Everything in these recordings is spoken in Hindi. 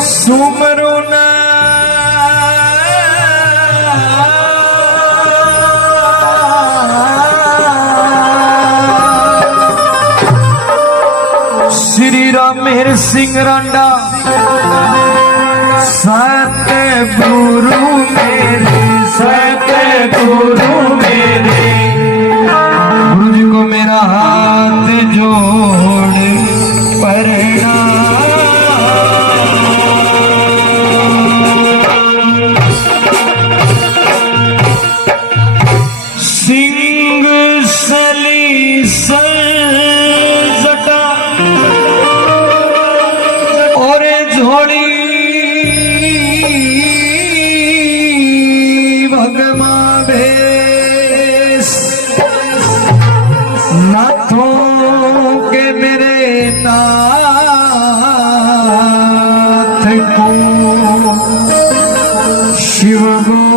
सुमरुना श्री राम मेहर सिंह रांडा सत्य गुरु मेरे, सत्य गुरु मेरे। गुरु जी को मेरा हाथ जोड़ प्रणाम। सिंह सली सजटा और झोड़ी भगमा भेस नाथों के मेरे नाथ को शिव गो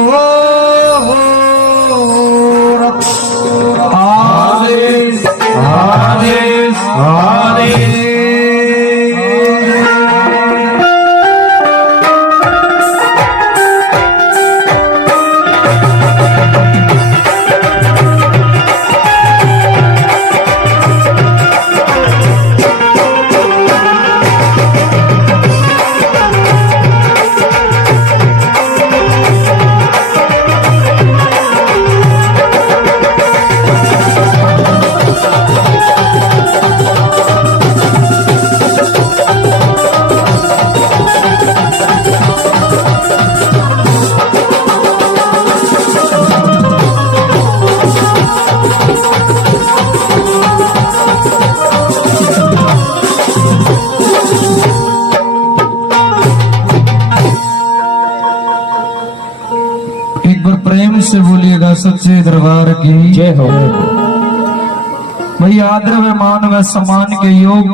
प्रेम से बोलिएगा सच्चे दरबार की जय हो। भाई आदर व मान व सम्मान के योग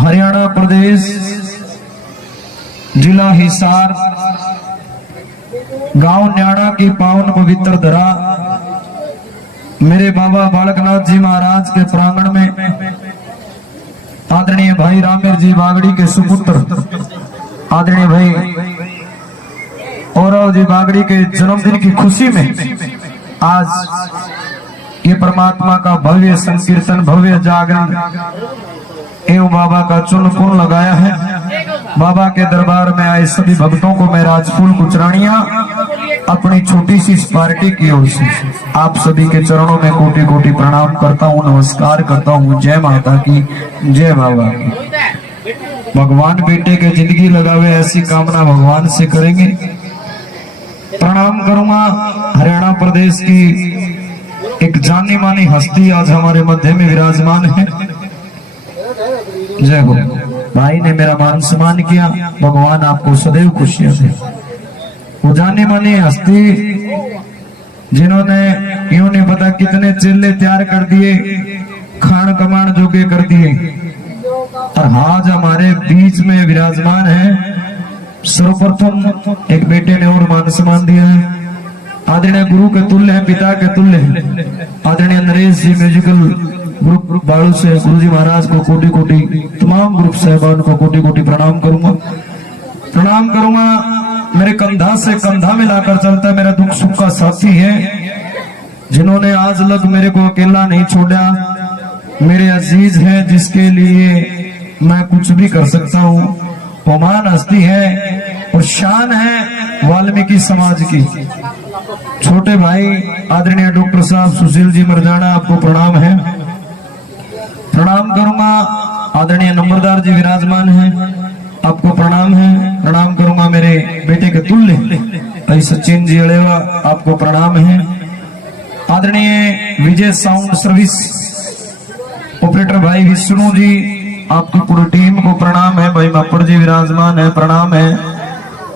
हरियाणा प्रदेश जिला हिसार गांव न्याणा की पावन पवित्र धरा मेरे बाबा बालकनाथ जी महाराज के प्रांगण में आदरणीय भाई रामेर जी बागड़ी के सुपुत्र आदरणीय भाई और जी बागड़ी के जन्मदिन की खुशी में आज ये परमात्मा का भव्य संकीर्तन भव्य जागरण एवं बाबा का चुनपुन लगाया है। बाबा के दरबार में आए सभी भक्तों को मैं राजफूल गुजरानिया अपनी छोटी सी इस पार्टी की ओर से आप सभी के चरणों में कोटि कोटि प्रणाम करता हूँ, नमस्कार करता हूँ। जय माता की, जय बाबा की। भगवान बेटे के जिंदगी लगावे ऐसी कामना भगवान से करेंगे। प्रणाम करूंगा हरियाणा प्रदेश की एक जानी मानी हस्ती आज हमारे मध्य में विराजमान है। जय हो। भाई ने मेरा मान सम्मान किया, भगवान आपको सदैव खुशियां दे। वो जानी मानी हस्ती जिन्होंने यूं नहीं पता कितने चेले तैयार कर दिए, खान कमान जोगे कर दिए, और आज हमारे बीच में विराजमान है। सर्वप्रथम एक बेटे ने और मान सम्मान दिया है। आदरणीय गुरु के तुल्य है, पिता के तुल्य है। आदरणीय नरेश जी म्यूजिकल ग्रुप बाड़ू से गुरु जी महाराज को कोटि कोटि, तमाम ग्रुप साहबान को कोटि कोटि प्रणाम करूंगा। प्रणाम करूंगा। मेरे कंधा से कंधा मिलाकर चलता है, मेरा दुख सुख का साथी है, जिन्होंने आज लग मेरे को अकेला नहीं छोड़ा। मेरे अजीज है, जिसके लिए मैं कुछ भी कर सकता हूँ। वो महान हस्ती है और शान है वाल्मीकि समाज की। छोटे भाई आदरणीय डॉक्टर साहब सुशील जी मरजाना, आपको प्रणाम है। प्रणाम करूंगा। आदरणीय नंबरदार जी विराजमान हैं, आपको प्रणाम है। प्रणाम करूंगा मेरे बेटे के तुल्य भाई सचिन जी अड़ेवा, आपको प्रणाम है। आदरणीय विजय साउंड सर्विस ऑपरेटर भाई विष्णु जी, आपकी पूरी टीम को प्रणाम है। भाई मापड़ जी विराजमान है, प्रणाम है।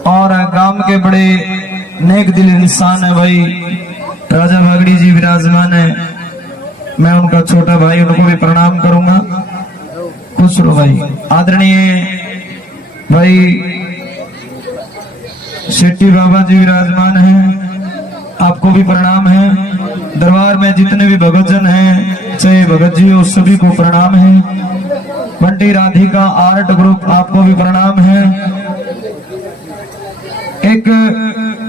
और गांव के बड़े नेक दिल इंसान है भाई राजा भागड़ी जी विराजमान है, मैं उनका छोटा भाई, उनको भी प्रणाम करूंगा। खुश रहो भाई। आदरणीय भाई शेट्टी बाबा जी विराजमान हैं, आपको भी प्रणाम है। दरबार में जितने भी भगतजन हैं, चाहे भगत जी हो, सभी को प्रणाम है। बंटी राधिका आर्ट ग्रुप, आपको भी प्रणाम है। एक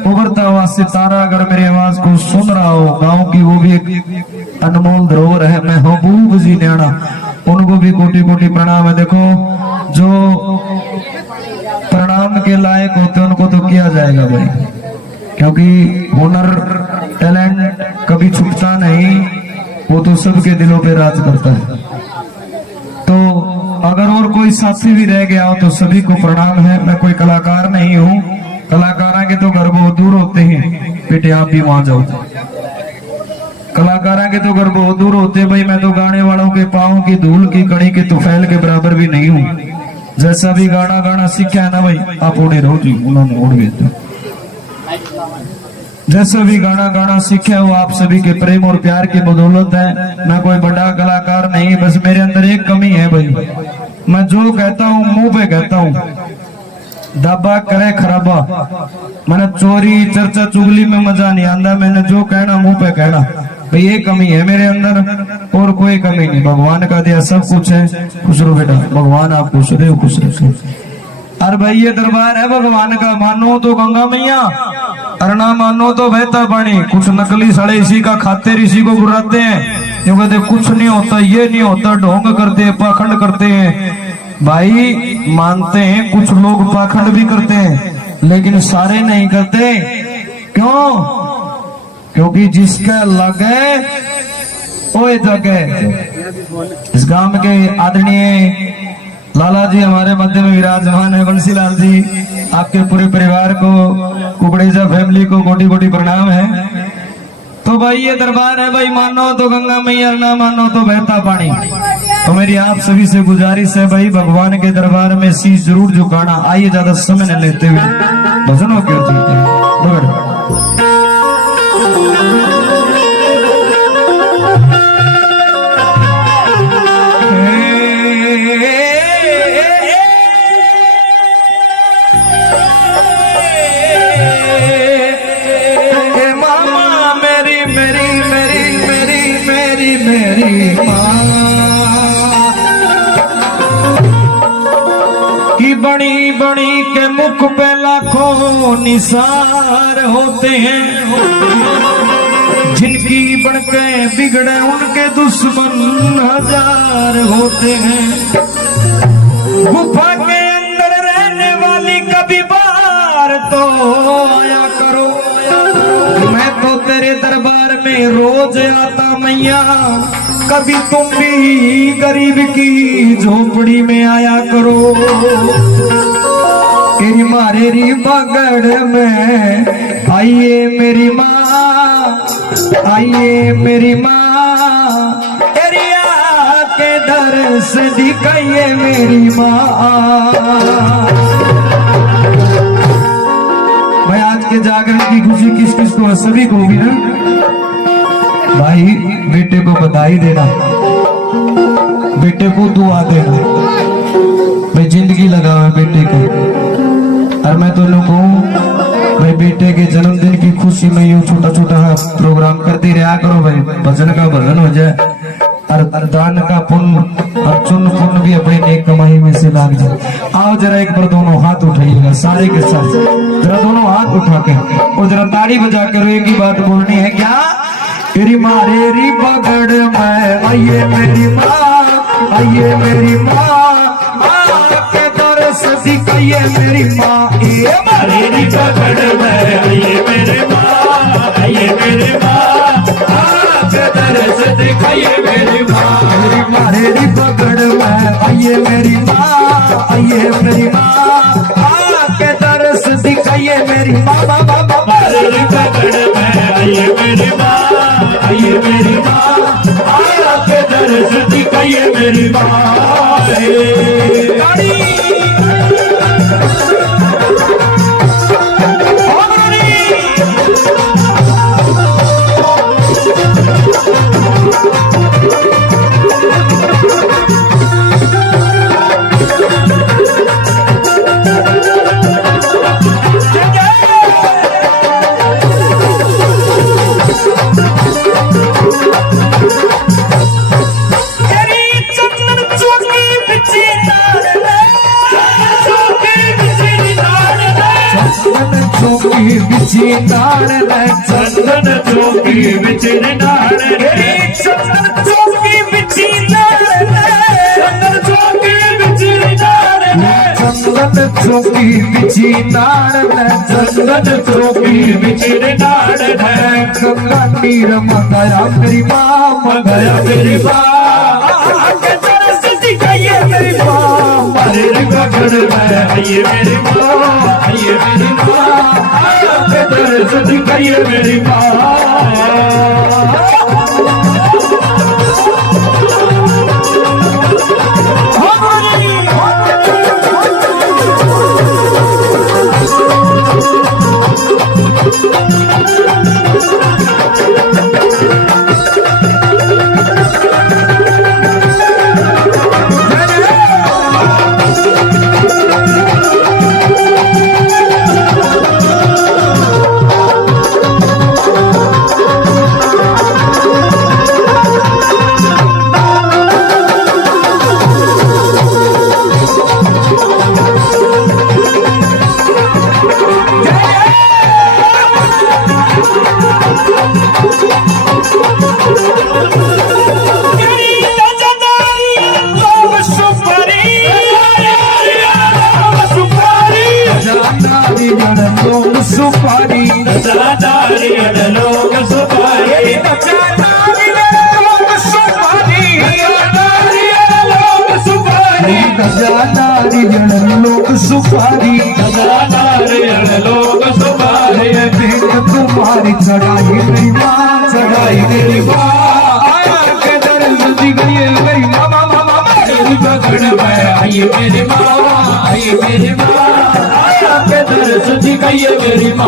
उभरता हुआ सितारा अगर मेरी आवाज को सुन रहा हो गांव की, वो भी एक अनमोल धरोहर है, मैं महबूब जी न्याणा, उनको भी कोटि कोटि प्रणाम है। देखो जो प्रणाम के लायक होते हैं उनको तो किया जाएगा भाई, क्योंकि हुनर टैलेंट कभी छुपता नहीं, वो तो सबके दिलों पे राज करता है। तो अगर और कोई साथी भी रह गया हो तो सभी को प्रणाम है। मैं कोई कलाकार नहीं हूँ, कलाकार के तो घर बहुत दूर होते हैं, बेटे आप भी वहां जाओ। कलाकार के तो घर बहुत दूर होते हैं भाई, मैं तो गाने वालों के पाँव की धूल की कड़ी के तुफैल के बराबर भी नहीं हूँ। जैसा भी गाना सीखा है ना भाई, आप उड़े रहो जी, उन्होंने उड़ गए। जैसा भी गाना सीखा है वो आप सभी के प्रेम और प्यार की बदौलत है। मैं कोई बड़ा कलाकार नहीं, बस मेरे अंदर एक कमी है भाई, मैं जो कहता हूँ मुंह पे कहता हूँ, दबा करे खराबा। मैंने चोरी चर्चा चुगली में मजा नहीं आता, मैंने जो कहना मुंह पे कहना भाई, ये कमी है मेरे अंदर, और कोई कमी नहीं। भगवान का दिया सब कुछ है। खुश रहो बेटा, भगवान आपको सदैव खुश रखे। अरे भाई ये दरबार है भगवान का, मानो तो गंगा मैया, और ना मानो तो बहता पानी। कुछ नकली सड़े इसी का खाते इसी को गुर्राते हैं, क्यों कहते कुछ नहीं होता, ये नहीं होता, ढोंग करते हैं, पाखंड करते हैं। भाई मानते हैं कुछ लोग पाखंड भी करते हैं, लेकिन सारे नहीं करते। क्यों? क्योंकि जिसका लगे वो जगे। इस गांव के आदरणीय लाला जी हमारे मध्य में विराजमान है, बंसीलाल जी, आपके पूरे परिवार को, कुकड़ेजा फैमिली को कोटि कोटि प्रणाम है। तो भाई ये दरबार है भाई, मानो तो गंगा मैया, ना मानो तो बहता पानी। तो मेरी आप सभी से गुजारिश है भाई, भगवान के दरबार में शीश जरूर झुकाना। आइए ज्यादा समय न लेते हुए भजनों के बड़ी बड़ी के मुख पे लाखों निसार होते हैं, जिनकी बनके बिगड़े उनके दुश्मन हजार होते हैं। गुफा के अंदर रहने वाली कभी बाहर तो आया करो, मैं तो तेरे दरबार में रोज आता मैया, कभी तुम भी गरीब की झोपड़ी में आया करो। तेरी मारे री बागड़ में आइए मेरी माँ, आइए मेरी माँ, एरिया के दर से दिखाइए मेरी माँ। भाई आज के जागरण की खुशी किस किस को, सभी को होगी ना। भाई बेटे को बधाई देना, बेटे को दुआ देना, भाई जिंदगी लगावे बेटे को। और मैं तो लोगों भाई बेटे के जन्मदिन की खुशी में यूं छोटा छोटा प्रोग्राम करते रहा करो भाई, भजन का भजन हो जाए और दान का पुण्य और चुन पुण्य भी अपनी नेक कमाई में से लाग जाए। आओ जरा एक बार दोनों हाथ उठाइएगा सारे के साथ, जरा दोनों हाथ उठा के और जरा ताड़ी बजा कर एक ही बात बोलनी है क्या? तेरी मारे री पकड़ में आइए मेरी माँ, आइए मेरी माँ, के दरस दिखाइए मेरी माँ। ये मारे री पकड़ में आइए मेरे माँ, आइए मेरे माँ, के दरस दिखाइए मेरी माँ। मेरी मारे री पकड़ में आइए मेरी माँ, आइए मेरी माँ, के दरस दिखाइए मेरी माँ। मारे री पकड़ में आइए मेरी माँ, आइए मेरी माँ, के दरस दिखाइए मेरी माँ। चंदन चौकी बिछी नाड़, चंदन चौकी बिछी नाड़, चंदन चौकी बिछी नाड़, चंदन चौकी बिछी नाड़, चंदन चौकी बिछी नाड़ है। गंगा नीर मंगाया मेरी माँ, मंगाया मेरी माँ, के दरस दिखाइए मेरी माँ। मारे री पकड़ में आइए मेरी माँ, आइए मेरी माँ, के दरस दिखाइए मेरी माँ। सुपारी दादारी लोग सुपारी, दादारी लोग सुपारी, दादारी लोग सुपारी, दादारी लोग सुपारी, दादारी लोग सुपारी। भेंट तुम्हारी चढ़ाई मेरी माँ, चढ़ाई मेरी माँ, के दरस दिखाइए मेरी माँ। मेरी पकड़ में आइए मेरी माँ, आइए मेरी माँ, के दरस दिखाइए मेरी माँ।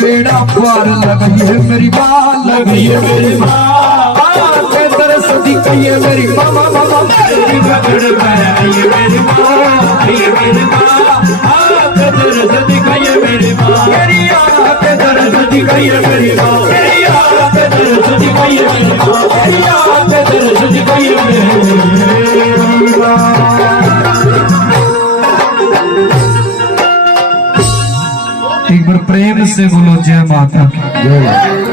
बेड़ा पार लगाइए मेरी माँ, लगाइए मेरी माँ, के दरस दिखाइए मेरी माँ। मेरी पकड़ में आइए मेरी माँ, आइए मेरी माँ, के दरस दिखाइए मेरी माँ। मेरी आँख के दरस दिखाइए मेरी माँ, मेरी आके दर्श दिखाइए मेरी माँ, मेरी आके दर्श दिखाइए मेरी माँ। एक बार प्रेम से बोलो जय माता की।